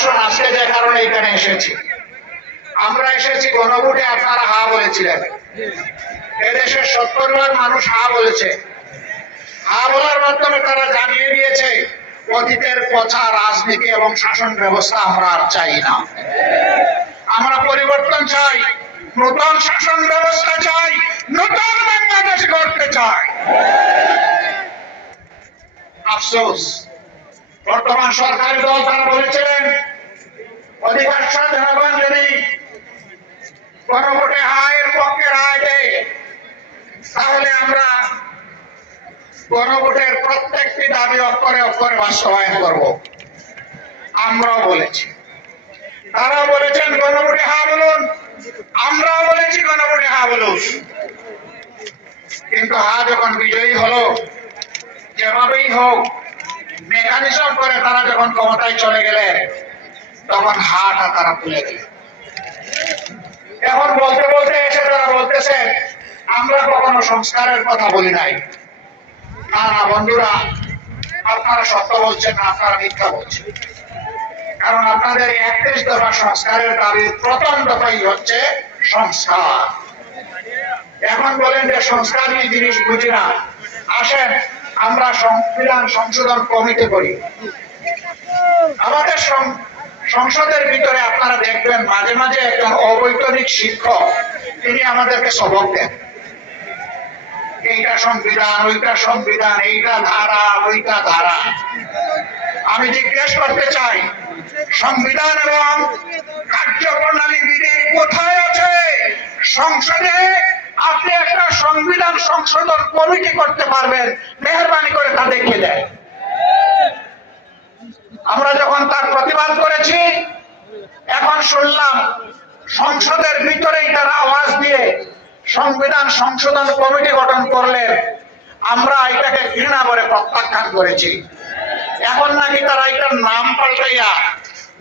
আসুন, আজকে যে কারণে এখানে এসেছি, আমরা এসেছি গণভোটে আপনারা হা বলেছিলেন। এদেশের 70% মানুষ হা বলেছে। হা বলার মাধ্যমে তারা জানিয়ে দিয়েছে অতীতের পচা রাজনীতি এবং শাসন ব্যবস্থা আমরা আর চাই না। আমরা পরিবর্তন চাই, নতুন শাসন ব্যবস্থা চাই, নতুন বাংলাদেশ গড়তে চাই। আফসোস, বর্তমান সরকারি দল তারা বলেছিলেন অধিকাংশ জনগণ যদি গণভোটে হায়ের পক্ষে রায় দেয় তাহলে আমরা গণভোটের প্রত্যেকটি দাবি অক্ষরে অক্ষরে বাস্তবায়ন করব। আমরাও বলেছি, তারাও বলেছেন গণভোটে হা বলুন, আমরাও বলেছি গণভোটে হা বলুন। কিন্তু হা যখন বিজয়ী হলো, যেভাবেই হোক মেকানিজম করে তারা যখন ক্ষমতায় চলে গেলেন তখন হাটা তারা ভুলে গেলেন। এখন বলতে বলতে এসে তারা বলতেছেন আমরা কখনো সংস্কারের কথা বলি নাই। না না বন্ধুরা, আপনারা সত্য বলছেন না, আপনারা মিথ্যা বলছেন। কারণ আপনাদের 31 দফা সংস্কারের দাবির প্রথম দফাই হচ্ছে সংস্কার। এখন বলেন যে সংস্কার কি জিনিস বুঝি না। আসেন আমরা সংবিধান সংশোধন কমিটি করি। আমাদের সংসদের ভিতরে আপনারা দেখবেন মাঝে মাঝে একজন অবৈতনিক শিক্ষক তিনি আমাদেরকে সবক দেন। এইটা সংবিধান, ওইটা সংবিধান, এইটা ধারা, ওইটা ধারা। আমি জিজ্ঞেস করতে চাই, সংবিধান এবং কার্যপ্রণালী বিধি কোথায় আছে? সংসদে আপনি একটা সংবিধান সংশোধন কমিটি করতে পারবেন, মেহরবানি করে তা দেখিয়ে দেয়। আমরা যখন তার প্রতিবাদ করেছি, এখন শুনলাম সংসদের ভিতরেই তারা আওয়াজ দিয়ে সংবিধান সংশোধন কমিটি গঠন করলেন। আমরা এটাকে ঘৃণা করে প্রত্যাখ্যান করেছি। এখন নাকি তারা এটার নাম পাল্টাইয়া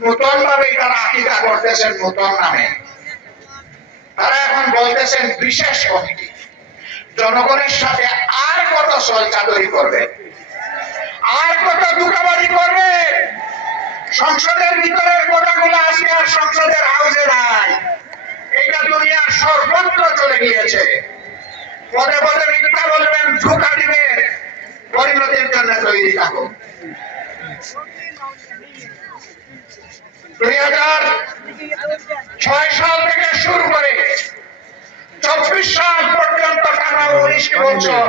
নতুন ভাবে তারা আকিদা করতেছেন নতুন নামে। তারা এখন বলতেছেন বিশেষ কমিটি। জনগণের সাথে আর কত সলচাতুরি করবে, আর কত দুটাবাজি করবে? সংসদের ভিতরের কথাগুলো আজকে আর সংসদের হাউসে নাই, এটা দুনিয়ার সর্বত্র চলে গিয়েছে। পদে পদে মিথ্যা বলবেন, ধোঁকা দিবেন, পরিণতির জন্য তৈরি থাকুন। 2006 সাল থেকে শুরু করে 24 সাল পর্যন্ত টানা 19 বছর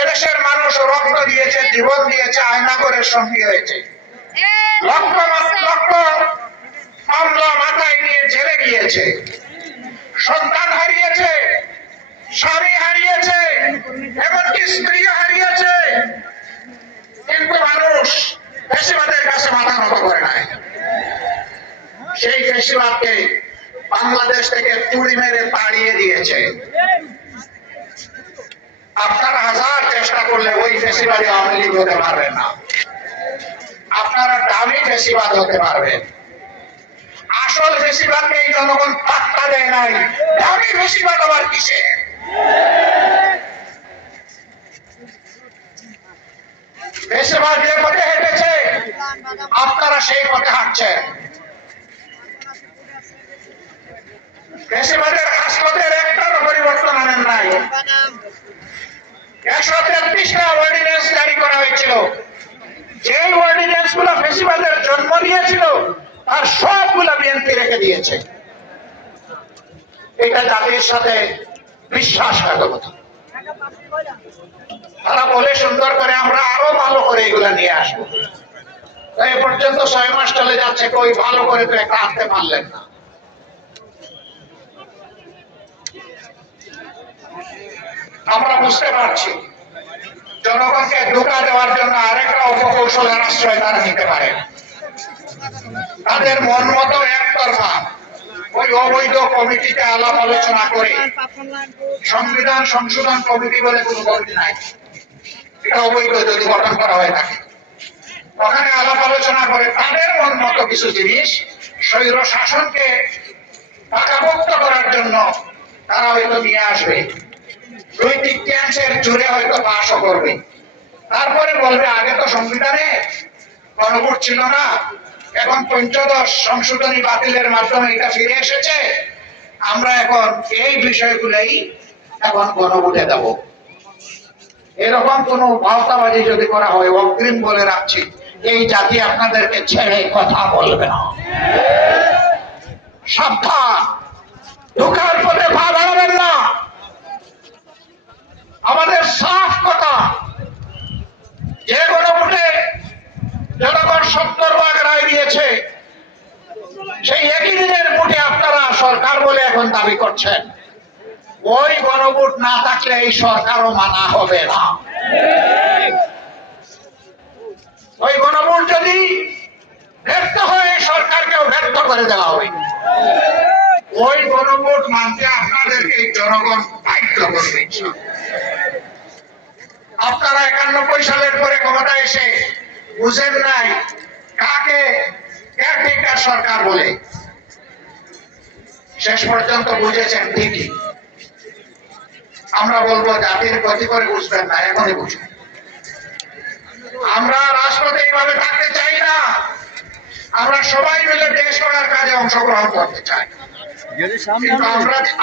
এদেশের মানুষ রক্ত দিয়েছে, জীবন দিয়েছে, আয়নাগরের সঙ্গী হয়েছে। লক্ষ লক্ষ মামলা মাথায় নিয়ে জেলে গিয়েছে, সন্তান হারিয়েছে, স্বামী হারিয়েছে, এমনকি স্ত্রী হারিয়েছে। কিন্তু মানুষ ফ্যাসিবাদের কাছে মাথা নত করে নাই। সেই ফ্যাসিবাদকে বাংলাদেশ থেকে তুড়ি মেরে তাড়িয়ে দিয়েছে। আপনারা হাজার চেষ্টা করলে ওই ফ্যাসিবাদে আওয়ামী লীগ হতে পারবেন না। আপনারা দামি ফ্যাসিবাদ হতে পারবেন। আসল ফ্যাসিবাদকে এই জনগণ পাত্তা দেয় নাই, দামি ফ্যাসিবাদ আবার কিসে? ফ্যাসিবাদ যে পথে হেঁটেছে আপনারা সেই পথে হাঁটছেন। ফ্যাসিবাদের হাসপাতের একটারও পরিবর্তন আনেন নাই। 133টা অর্ডিন্যান্স জারি করা হয়েছিল। যে অর্ডিন্যান্স গুলো ফ্যাসিবাদের জন্ম দিয়েছিল তার সবগুলো বিএনপি রেখে দিয়েছে। এটা জাতির সাথে বিশ্বাসঘাতকতা। তারা বলে সুন্দর করে আমরা আরো ভালো করে এগুলা নিয়ে আসবো। এ পর্যন্ত 6 মাস চলে যাচ্ছে, কই ভালো করে তো একটা আনতে পারলেন না। আমরা বুঝতে পারছি জনগণকে ধোঁকা দেওয়ার জন্য আরেকটা অপকৌশলের আশ্রয় তারা নিতে পারে। তাদের মন মতো একতরফা ওই অবৈধ কমিটিতে আলাপ আলোচনা করে, সংবিধান সংশোধন কমিটি বলে কোনো কমিটি নাই, এটা অবৈধ যদি গঠন করা হয়ে থাকে, ওখানে আলাপ আলোচনা করে তাদের মন মতো কিছু জিনিস স্বৈর শাসনকে পাকাপোক্ত করার জন্য তারা হয়তো নিয়ে আসবে। 2/3 জুড়ে হয়তো পাশও করবে। তারপরে বলবে আগে তো সংবিধানে গণভোট ছিল না, এখন পঞ্চদশ সংশোধনী বাতিলের মাধ্যমে এটা ফিরে এসেছে। আমরা এখন এই বিষয়গুলোই এখন গণভোটে দেব। এরকম কোন ভাওতাবাজি যদি করা হয়, অগ্রিম বলে রাখছি, এই জাতি আপনাদেরকে ছেড়ে কথা বলবে না। সাবধান, ঢোকার পথে পা বাড়াবেন না। আমাদের সাফ কথা, যে গণভোটে জনগণ 70 রায় দিয়েছে, সেই একই দিনের ভোটে আপনারা সরকার বলে এখন দাবি করছেন। ওই গণভোট না থাকলে এই সরকারও মানা হবে না। ওই গণভোট যদি ব্যর্থ হয়, সরকারকেও ব্যর্থ করে দেওয়া হবে। ওই গণভোট মানতে আপনাদেরকে জনগণ বাধ্য করবে। আপনারা 91 সালের পরে ক্ষমতা এসে বুঝেন নাই কাকে কেয়ারটেকার সরকার বলে। শেষ পর্যন্ত বুঝেছেন ঠিকই। আমরা বলবো জাতির ক্ষতি করে বুঝবেন না, এখনই বুঝুন। আমরা রাজপথে এইভাবে থাকতে চাই না। আমরা সবাই মিলে দেশ গড়ার কাজে অংশগ্রহণ করতে চাই। কিন্তু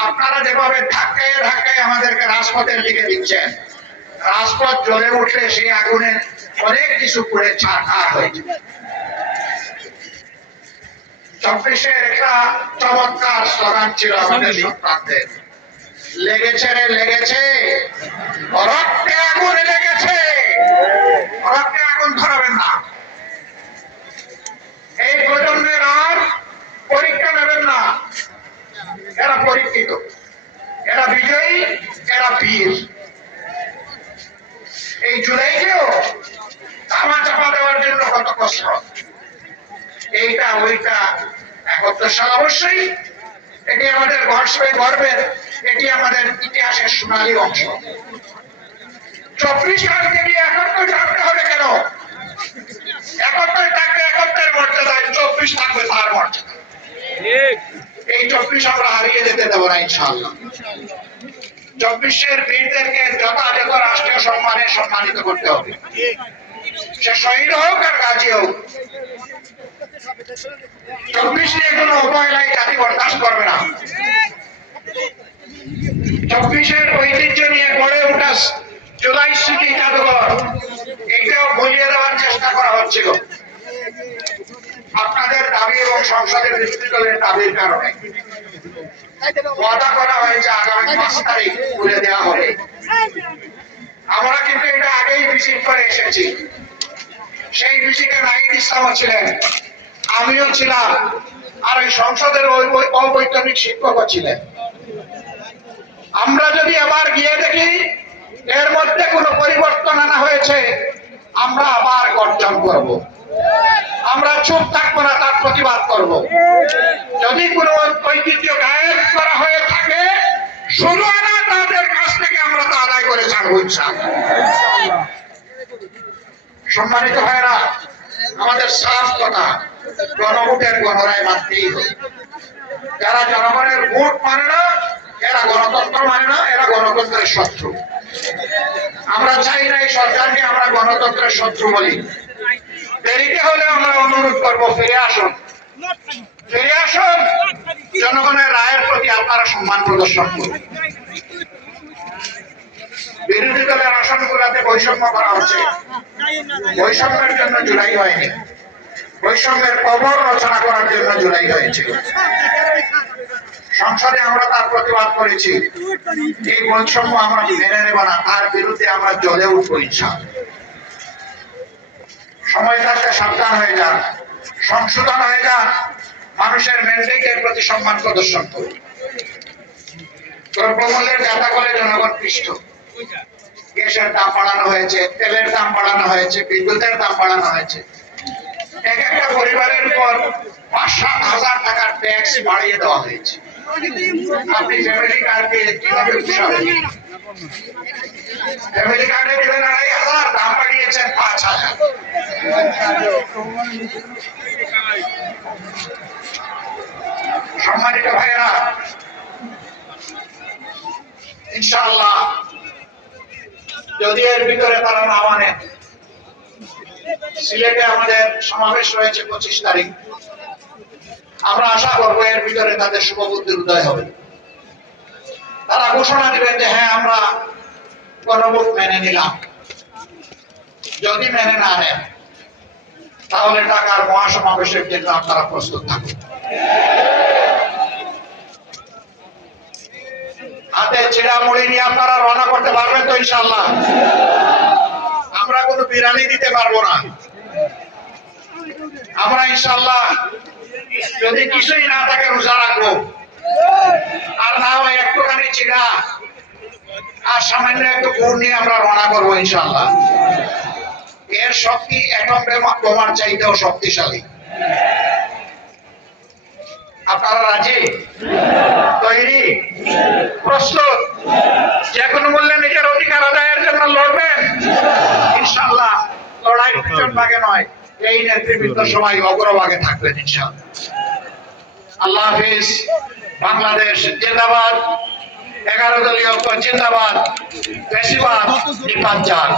আপনারা যেভাবে ধাক্কায় ধাক্কায় আমাদেরকে রাজপথের দিকে দিচ্ছেন, রাজপথ জ্বলে উঠলে সেই আগুনে অনেক কিছু পুড়ে ছারখার হয়ে যাবে। 24-এর একটা চমৎকার স্লোগান ছিল আমাদের সন্তানদের, লেগেছে রে লেগেছে, রক্তে আগুন লেগেছে, রক্তে আগুন ধরাবেন না। এই প্রজন্মের আর পরীক্ষা নেবেন না। এরা পরীক্ষিত, এরা বিজয়ী, এরা বীর। এই জুলাইকেও ধামা চাপা দেওয়ার জন্য কত কষ্ট। এইটা ওইটা 71 সাল অবশ্যই এটি আমাদের গর্বের, এটি আমাদের ইতিহাসের সোনালী অংশ। 24 সালকে দিয়ে 71 থাকতে হবে কেন? 71 থাকবে 71 মর্যাদায়, 24 থাকবে তার মর্যাদা। এই 24 আমরা হারিয়ে যেতে দেবো না ইনশাআল্লাহ। 24-এর বীরদেরকে যথাযথ রাষ্ট্রীয় সম্মানে সম্মানিত করতে হবে। সে শহীদ হোক আর গাজী হোক, 24 নিয়ে কোনো অবহেলায় জাতি বরদাস্ত করবে না। 24-এর ঐতিহ্য নিয়ে গড়ে ওঠা জুলাই স্মৃতি জাদুঘর, এটাও ভুলিয়ে দেওয়ার চেষ্টা করা হচ্ছিল আপনাদের দাবি এবং সংসদের বিরোধী দলের দাবির কারণে। ওয়াদা করা হয়েছে আগামী 5 তারিখ খুলে দেওয়া হবে। আমরা কিন্তু এটা আগেই ভিজিট করে এসেছি। সেই ভিজিটে নাহিদ ইসলামও ছিলেন, আমিও ছিলাম, আর ওই সংসদের অবৈতনিক শিক্ষকও ছিলেন। আমরা যদি আবার গিয়ে দেখি এর মধ্যে কোনো পরিবর্তন আনা হয়েছে, আমরা আবার গর্জন করব। আমরা চুপ থাকবো না, তার প্রতিবাদ করব। যদি কোনো ঐতিহ্য গায়েব করা হয়ে থাকে, শুরু আনা তাদের কাছ থেকে আমরা তা আদায় করে ছাড়বো ইনশাআল্লাহ। সম্মানিত ভাইরা, আমাদের সাফ কথা, গণভোটের গণরায় মানতেই হবে। যারা জনগণের ভোট মানে না, এরা গণতন্ত্র মানে না, এরা গণতন্ত্রের শত্রু। আমরা চাই না এই সরকারকে আমরা গণতন্ত্রের শত্রু বলি। দেরিতে হলে আমরা অনুরোধ করবো, ফিরে আসুন, ফিরে আসুন। জনগণের রায়ের প্রতি আপনারা সম্মান প্রদর্শন করুন। বিরোধী দলের আসনগুলোতে বৈষম্য করা হচ্ছে। বৈষম্যের জন্য জুলাই হয়নি, বৈষম্যের কবর রচনা করার জন্য জুলাই হয়েছিল। সংসদে আমরা তার প্রতিবাদ করেছি। এই বৈষম্য আমরা মেনে নেব না, তার বিরুদ্ধে আমরা জ্বলে উঠবো ইনশাআল্লাহ। সময় থাকতে সাবধান হয়ে যান, সংশোধন হয়ে যান, মানুষের ম্যান্ডেটের প্রতি সম্মান প্রদর্শন করুন। দ্রব্যমূল্যের যাতা করে জনগণ পৃষ্ঠ। গ্যাসের দাম বাড়ানো হয়েছে, তেলের দাম বাড়ানো হয়েছে, বিদ্যুতের দাম বাড়ানো হয়েছে। এক একটা পরিবারের উপর 5-7 হাজার টাকার ট্যাক্স বাড়িয়ে দেওয়া হয়েছে। আপনি ফ্যামিলি কার্ডে কিভাবে বুঝাবেন? ফ্যামিলি কার্ডে দিলেন 2,500, দাম বাড়িয়েছেন 5,000। সম্মানিত ভাইয়েরা, ইনশাআল্লাহ যদি এর ভিতরে তারা না মানে, সিলেটে আমাদের সমাবেশ রয়েছে 25 তারিখ। আমরা আশা করবো এর ভিতরে তাদের শুভবুদ্ধির উদয় হবে। তারা ঘোষণা দিবেন যে হ্যাঁ আমরা গণভোট মেনে নিলাম। যদি মেনে না নেন তাহলে ঢাকার মহাসমাবেশের জন্য আপনারা প্রস্তুত থাকুন। হাতে ছিড়া মুড়ি নিয়ে আপনারা রওনা করতে পারবেন তো ইনশাআল্লাহ? আমরা কোনো বিরানি দিতে পারবো না। আমরা ইনশাআল্লাহ যদি কিছুই না থাকে রোজা রাখবো, আর না হয় একটুখানি চিড়া আর সামান্য একটু গুড় নিয়ে আমরা রওনা করবো ইনশাআল্লাহ। এর শক্তি অ্যাটম বোমার চাইতেও শক্তিশালী। আপনারা রাজি? তৈরি? প্রস্তুত? যে কোনো মূল্যে নিজের অধিকার আদায়ের জন্য লড়বেন ইনশাআল্লাহ। লড়াই পিছন ভাগে নয়, এই নেতৃবৃন্দ সবাই অগ্রভাগে থাকবেন ইনশাআল্লাহ। আল্লাহ হাফিজ। বাংলাদেশ জিন্দাবাদ। 11 দলীয় ঐক্য জিন্দাবাদ। ফ্যাসিবাদ নিপাত যাক।